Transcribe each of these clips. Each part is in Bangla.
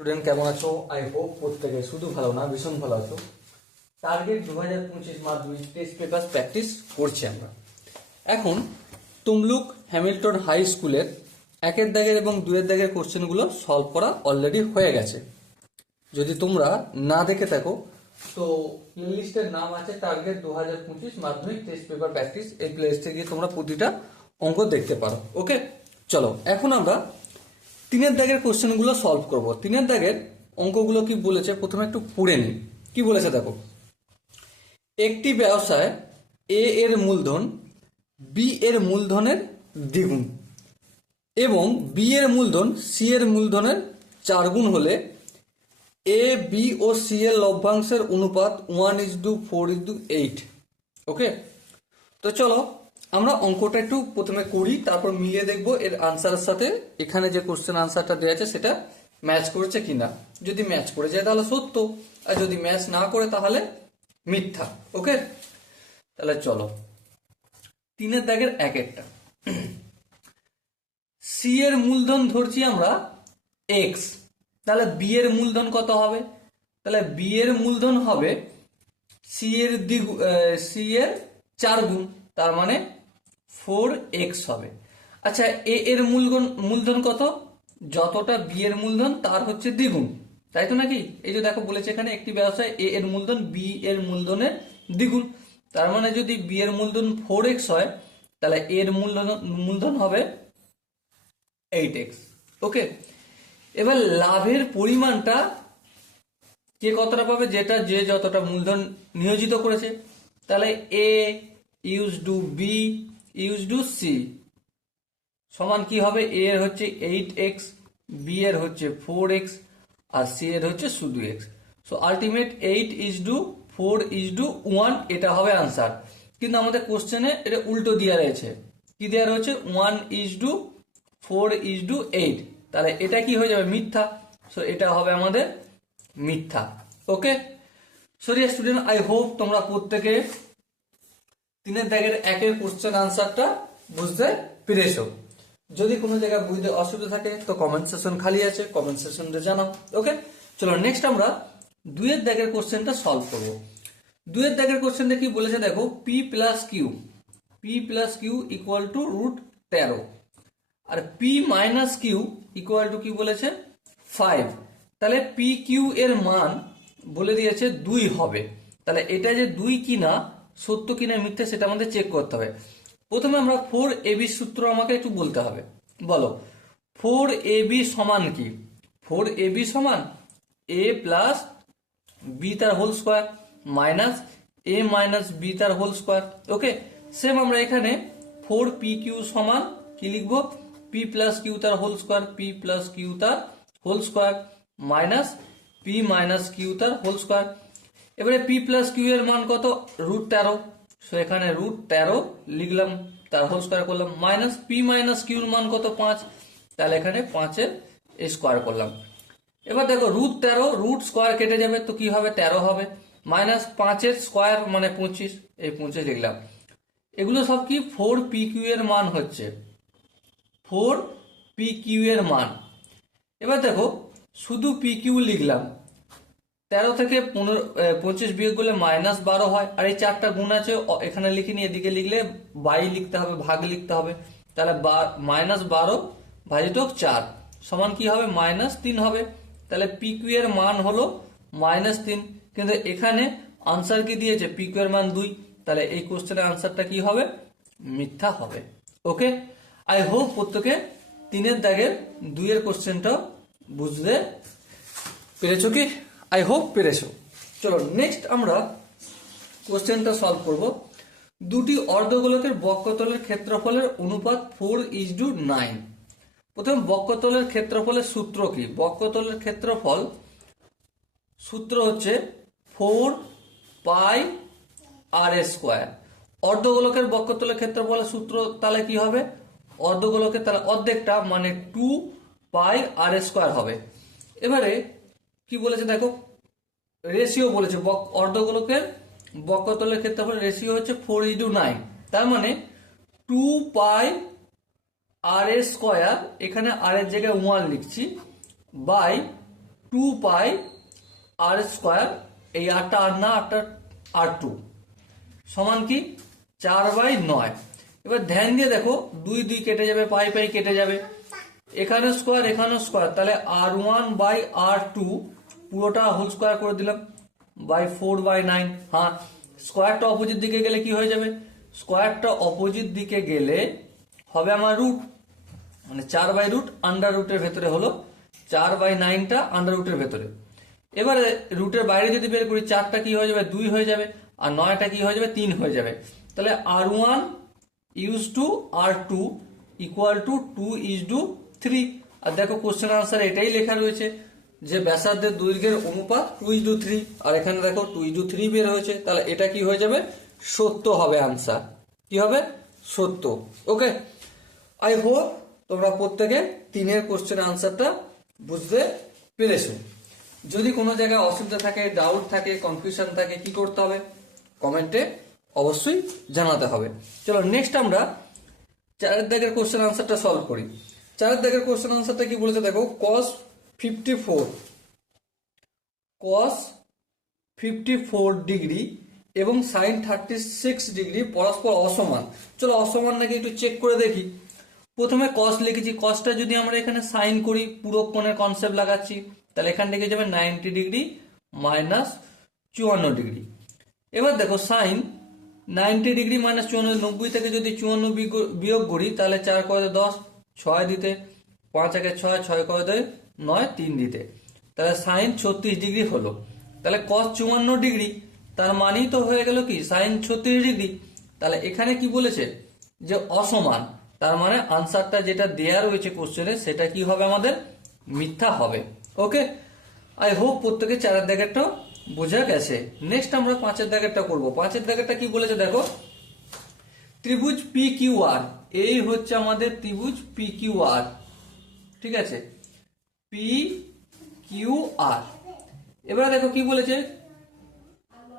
স্টুডেন্ট কেমন আছো? আই হোপ প্রত্যেকে শুধু ভালো না, ভীষণ ভালো আছো। টার্গেট দু হাজার পঁচিশ মাধ্যমিক টেস্ট পেপার প্র্যাকটিস করছি আমরা। এখন, তুমলুক হ্যামিল্টন হাই স্কুলের একের দাগের এবং দুয়ের দাগের কোশ্চেনগুলো সলভ করা অলরেডি হয়ে গেছে। যদি তোমরা না দেখে থাকো, তো প্লেলিস্টের নাম আছে টার্গেট দু হাজার পঁচিশ মাধ্যমিক টেস্ট পেপার প্র্যাকটিস এই প্লেলিস্টে গিয়ে তোমরা প্রতিটা অঙ্ক দেখতে পারো। ওকে চলো, এখন আমরা তিনের দাগের কোশ্চেনগুলো সলভ করব। তিনের দাগের অঙ্কগুলো কি বলেছে? প্রথমে একটু পড়ে নিই। কি বলেছে দেখো? একটি ব্যবসায় এ এর মূলধন বি এর মূলধনের দ্বিগুণ এবং বি এর মূলধন সি এর মূলধনের চার গুণ হলে এ বি ও সি এর লভ্যাংশের অনুপাত one is to four is to eight okay তো চলো আমরা অঙ্কটা একটু প্রথমে করি, তারপর মিলিয়ে দেখব এর আনসারের সাথে এখানে যে কোশ্চেন আনসারটা দেওয়া আছে সেটা ম্যাচ করেছে কিনা। যদি ম্যাচ করে যায় তাহলে সত্য, আর যদি ম্যাচ না করে তাহলে মিথ্যা ওকে তাহলে চলো। তিনের দাগের এক একটা। সি এর মূলধন ধরছি আমরা এক্স তাহলে বি এর মূলধন কত হবে? তাহলে বি এর মূলধন হবে সি এর দ্বিগু সি এর চার গুণ, তার মানে ফোর এক্স হবে। আচ্ছা এ, এর মূলধন মূলধন কত? যতটা বি এর মূলধন, তার হচ্ছে দ্বিগুণ। তাই তো নাকি? এই যে দেখো বলেছে এখানে একটি ব্যবসায় এ এর মূলধন, বি এর মূলধনের দ্বিগুণ। তার মানে যদি বি এর মূলধন ফোর এক্স হয়, তাহলে এর মূলধন মূলধন হবে এইট এক্স। ওকে? এবার লাভের পরিমাণটা কে কতটা পাবে? যেটা যে যতটা মূলধন নিয়োজিত করেছে। তাহলে A is to B is to C. সমান কি হবে? এ এর হচ্ছে এইট এক্স বি এর হচ্ছে ফোর এক্স আর সি এর হচ্ছে শুধু x so ultimate eight is to four is to one এটা হবে আনসার কিন্তু আমাদের কোশ্চেনে এটা উল্টো দেওয়া রয়েছে। কি দেওয়া রয়েছে? One is to four is to eight তাহলে এটা কি হয়ে যাবে? মিথ্যা। সো এটা হবে আমাদের মিথ্যা। Okay sorry student I hope তোমরা প্রত্যেকে তিনের দাগের একের কোশ্চেন আনসারটা বুঝতে পেরেছ। যদি কোনো জায়গায় বুঝতে অসুবিধা থাকে, তো কমেন্ট সেকশন খালি আছে কমেন্ট সেকশনে জানাও। ওকে চলো নেক্সট আমরা দুয়ের দাগের কোশ্চেনটা সলভ করব। দুয়ের দাগের কোশ্চেনটা কি বলেছে দেখো P plus Q P plus Q equal to root তেরো। আর P minus Q equal to কি বলেছে? ফাইভ তাহলে পি কিউ এর মান বলে দিয়েছে দুই হবে। তাহলে এটা যে দুই কিনা সত্য কিনা মিথ্যে সেটা আমাদের চেক করতে হবে। প্রথমে আমরা ফোর এ বি সূত্র আমাকে একটু বলতে হবে। বলো ফোর এ বি সমান কি? ফোর এ বি সমান এ প্লাস বি তার whole square minus A minus B তার হোল স্কোয়ার ওকে সেম আমরা এখানে ফোর পি কিউ সমান কি লিখব? পি প্লাস কিউ তার whole square P plus Q তার whole square minus P minus Q তার হোল স্কোয়ার এবারে পি প্লাস কিউ এর মান কত? রুট তেরো। সো এখানে রুট তেরো লিখলাম, তার হোল স্কোয়ার করলাম। মাইনাস পি মাইনাস কিউর মান কত? পাঁচ। তাহলে এখানে পাঁচের স্কোয়ার করলাম। এবার দেখো রুট তেরো রুট স্কোয়ার কেটে যাবে, তো কি হবে? তেরো হবে। মাইনাস পাঁচের স্কোয়ার মানে পঁচিশ। এই পঁচিশ লিখলাম। এগুলো সব কি? ফোর পি কিউ এর মান হচ্ছে। ফোর পি কিউ এর মান। এবার দেখো, শুধু পি কিউ লিখলাম। তেরো থেকে পনেরো পঁচিশ বিয়োগ করলে মাইনাস বারো হয়। আর এই চারটা গুণ আছে এখানে লিখিনি এদিকে লিখলে বাই লিখতে হবে, ভাগ লিখতে হবে। তাহলে মাইনাস বারো ভাজিত চার। সমান কি হবে? মাইনাস তিন হবে। তাহলে পি কিউ এর মান হলো মাইনাস তিন। কিন্তু এখানে আনসার কি দিয়েছে? পি কিউ এর মান দুই। তাহলে এই কোশ্চেনের আনসারটা কি হবে? মিথ্যা হবে। ওকে আই হোপ প্রত্যেকে তিনের দাগের দুইয়ের কোশ্চেনটা বুঝতে পেরেছ কি? আই হোপ পেরেছ। চলো নেক্সট আমরা কোশ্চেনটা সলভ করব। দুটি অর্ধগোলকের বক্ষতলের ক্ষেত্রফলের অনুপাত ফোর ইজ টু নাইন প্রথমে বক্ষতলের ক্ষেত্রফলের সূত্র কি? বক্ষতলের ক্ষেত্রফল সূত্র হচ্ছে ফোর পাই আর স্কোয়ার অর্ধগোলকের বক্ষতলের ক্ষেত্রফলের সূত্র তাহলে কি হবে? অর্ধগোলকের তাহলে অর্ধেকটা মানে টু পাই আর স্কোয়ার হবে। এবারে কি বলেছে দেখো? রেশিও বলেছে। বক- অর্ধগোলকের বক্ষতলের ক্ষেত্রফল রেশিও হচ্ছে ফোর ইন্টু নাইন তার মানে টু পাই আর এ স্কোয়ার এখানে আর এর জায়গায় ওয়ান লিখছি by two pi r square এই আটটা আর না আটটা আর টু সমান কি? চার বাই নয়। এবার ধ্যান দিয়ে দেখো, দুই দুই কেটে যাবে পাই পাই কেটে যাবে। এখানে স্কোয়ার এখানে স্কোয়ার তাহলে r one by r two পুরোটা হোল স্কোয়ার করে দিলাম বাই ফোর বাই নাইন হ্যাঁ স্কোয়ারটা অপোজিট দিকে গেলে কি হয়ে যাবে? স্কোয়ারটা অপোজিট দিকে গেলে হবে আমার রুট মানে চার বাই রুট আন্ডার রুটের ভেতরে হলো চার বাই নাইনটা আন্ডার রুটের ভেতরে। এবারে রুটের বাইরে যদি বের করি, চারটা কি হয়ে যাবে? দুই হয়ে যাবে। আর নয়টা কি হয়ে যাবে? তিন হয়ে যাবে। তাহলে r one is to r two equal to two is to three আর দেখো কোশ্চেন আনসার এটাই লেখা রয়েছে। যে ব্যাসার্ধের দৈর্ঘ্যের অনুপাত টু ইজ থ্রি আর এখানে দেখো টু ইজ থ্রি বের হয়েছে, তাহলে এটা কি হয়ে যাবে? সত্য হবে আনসার কি হবে? সত্য। ওকে আই হোপ তোমরা প্রত্যেকে তিনের কোশ্চেনের আনসারটা বুঝতে পেরেছ। যদি কোনো জায়গায় অসুবিধা থাকে ডাউট থাকে কনফিউশন থাকে, কি করতে হবে? কমেন্টে অবশ্যই জানাতে হবে। চলো নেক্সট আমরা চারের দাগের কোশ্চেন আনসারটা সলভ করি। চারের দাগের কোশ্চেন আনসারটা কি বলেছে? দেখো cos fifty four cos fifty four degree এবং সাইন থার্টি সিক্স ডিগ্রি পরস্পর অসমান। চলো অসমান নাকি একটু চেক করে দেখি। প্রথমে কস লিখেছি। কসটা যদি আমরা এখানে সাইন করি, পুরো কোণের কনসেপ্ট লাগাচ্ছি, তাহলে এখান থেকে যাবে নাইনটি ডিগ্রি মাইনাস চুয়ান্ন ডিগ্রি এবার দেখো সাইন নাইনটি ডিগ্রি মাইনাস চুয়ান্ন, নব্বই থেকে যদি চুয়ান্ন বিয়োগ করি, তাহলে চার করে দশ? ছয় দিতে। পাঁচ একে ছয় ছয় করে দেয় নয়, তিন দিতে। তাহলে সাইন ছত্রিশ ডিগ্রি হলো। তাহলে কস চুয়ান্ন ডিগ্রি, তার মানেই তো হয়ে গেল কি? সাইন ছত্রিশ ডিগ্রি। তাহলে এখানে কি বলেছে? যে অসমান। তার মানে আনসারটা যেটা দেয়া রয়েছে কোশ্চেনে সেটা কি হবে আমাদের? মিথ্যা হবে। ওকে আই হোপ প্রত্যেকে চারের দাগেরটা বোঝা গেছে। নেক্সট আমরা পাঁচের দাগেরটা করব। পাঁচের দাগেরটা কি বলেছে দেখো? ত্রিভুজ পি কিউ আর এই হচ্ছে আমাদের ত্রিভুজ পি কিউ আর ঠিক আছে? পি কিউ আর এবার দেখো কি বলেছে?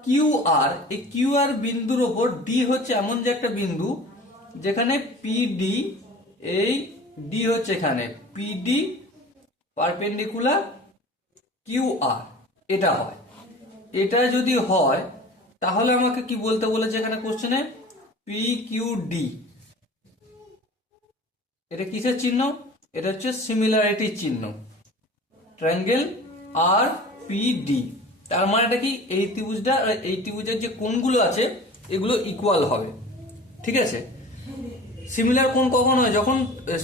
কিউ আর এই কিউ আর বিন্দুর ওপর ডি হচ্ছে এমন যে একটা বিন্দু, যেখানে পিডি এই ডি হচ্ছে এখানে। পিডি পারপেন্ডিকুলার কিউ আর এটা হয়। এটা যদি হয়, তাহলে আমাকে কি বলতে বলেছে এখানে কোশ্চেনে পি কিউ ডি এটা কিসের চিহ্ন? এটা হচ্ছে সিমিলারিটি চিহ্ন। ট্রায়াঙ্গেল আর পি ডি তার মানেটা কি এই ত্রিভুজটা আর এই ত্রিভুজের যে কোণগুলো আছে, এগুলো ইকুয়াল হবে। ঠিক আছে? সিমিলার কোণ কখন হয়? যখন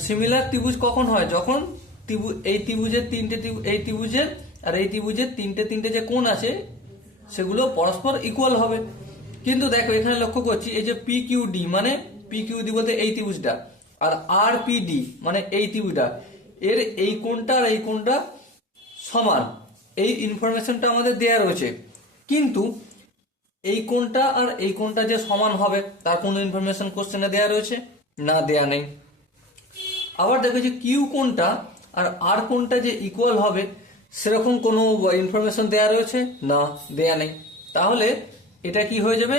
সিমিলার ত্রিভুজ কখন হয়? যখন ত্রিভুজ এই ত্রিভুজের তিনটে এই ত্রিভুজের আর এই ত্রিভুজের তিনটে তিনটে যে কোণ আছে, সেগুলো পরস্পর ইকুয়াল হবে। কিন্তু দেখো, এখানে লক্ষ্য করছি, এই যে পি কিউ ডি মানে পি কিউ ডি বলতে এই ত্রিভুজটা। আর আর পি ডি মানে এই ত্রিভুজটা। এর এই কোণটা আর এই কোণটা সমান। এই ইনফরমেশনটা আমাদের দেয়া রয়েছে। কিন্তু এই কোনটা আর এই কোনটা যে সমান হবে, তার কোনো ইনফরমেশন কোশ্চেনে দেয়া রয়েছে? না, দেয়া নেই। আবার দেখো যে কিউ কোনটা আর আর কোনটা যে ইকুয়াল হবে, সেরকম কোনো ইনফরমেশন দেয়া রয়েছে? না, দেয়া নেই। তাহলে এটা কি হয়ে যাবে?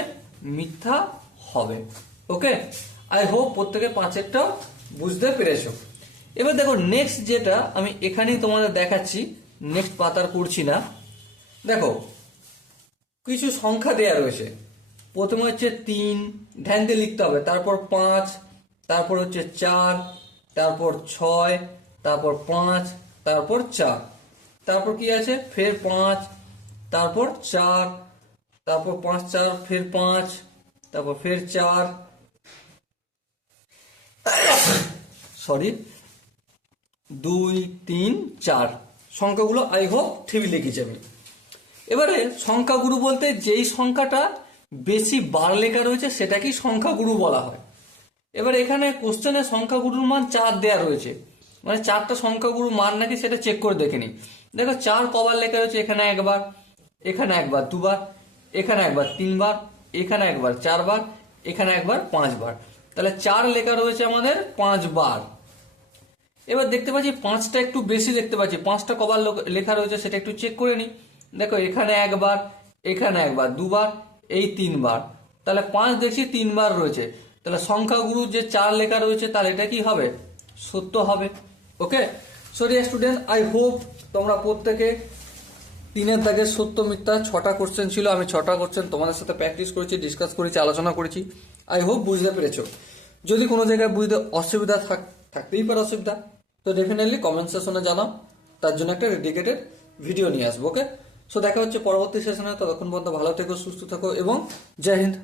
মিথ্যা হবে। ওকে আই হোপ প্রত্যেকে পাঁচেরটা বুঝতে পেরেছ। এবার দেখো নেক্সট যেটা আমি এখানেই তোমাদের দেখাচ্ছি নেক্সট পাতার করছি না। দেখো, কিছু সংখ্যা দেয়া রয়েছে। প্রথমে হচ্ছে তিন, ধ্যান দিয়ে লিখতে হবে। তারপর পাঁচ, তারপর হচ্ছে চার, তারপর ছয়, তারপর পাঁচ, তারপর চার। তারপর কি আছে? ফের পাঁচ, তারপর চার, তারপর পাঁচ, চার, ফের পাঁচ, তারপর ফের চার। সরি দুই, তিন, চার। সংখ্যাগুলো আই হোপ ঠিক লিখেছি আমি। এবারে সংখ্যাগুরু বলতে যেই সংখ্যাটা বেশি বার লেখা রয়েছে সেটাকেই সংখ্যাগুরু বলা হয়। এবার এখানে কোশ্চেনে সংখ্যাগুরুর মান চার দেয়া রয়েছে। মানে চারটা সংখ্যাগুরু মান নাকি সেটা চেক করে দেখে নিই। দেখো চার কবার লেখা রয়েছে, এখানে একবার এখানে একবার দুবার, এখানে একবার তিনবার, এখানে একবার চারবার, এখানে একবার পাঁচবার। তাহলে চার লেখা রয়েছে আমাদের পাঁচবার। এবার দেখতে পাচ্ছি পাঁচটা একটু বেশি দেখতে পাচ্ছি। পাঁচটা কবার লেখা রয়েছে, সেটা একটু চেক করে নিই। দেখো, এখানে একবার এখানে একবার, দুবার, এই তিনবার। তাহলে পাঁচ দেখছি, তিনবার রয়েছে। তাহলে সংখ্যাগুরু যে চার লেখা রয়েছে তাহলে এটা কি হবে? সত্য হবে। Okay sorry student I hope তোমরা প্রত্যেকে তিনের দাগের সত্য, মিথ্যা ছটা কোশ্চেন ছিল। আমি ছটা কোশ্চেন তোমাদের সাথে প্র্যাকটিস করেছি ডিসকাস করেছি, আলোচনা করেছি। আই হোপ বুঝতে পেরেছ। যদি কোনো জায়গায় বুঝতে অসুবিধা থাক, থাকতেই পারে অসুবিধা। তো ডেফিনেটলি কমেন্ট সেশনে জানাও। তার জন্য একটা ডেডিকেটেড ভিডিও নিয়ে আসব ওকে সো দেখা হচ্ছে পরবর্তী সেশনে ততক্ষণ পর্যন্ত ভালো থেকো, সুস্থ থাকো এবং জয় হিন্দ।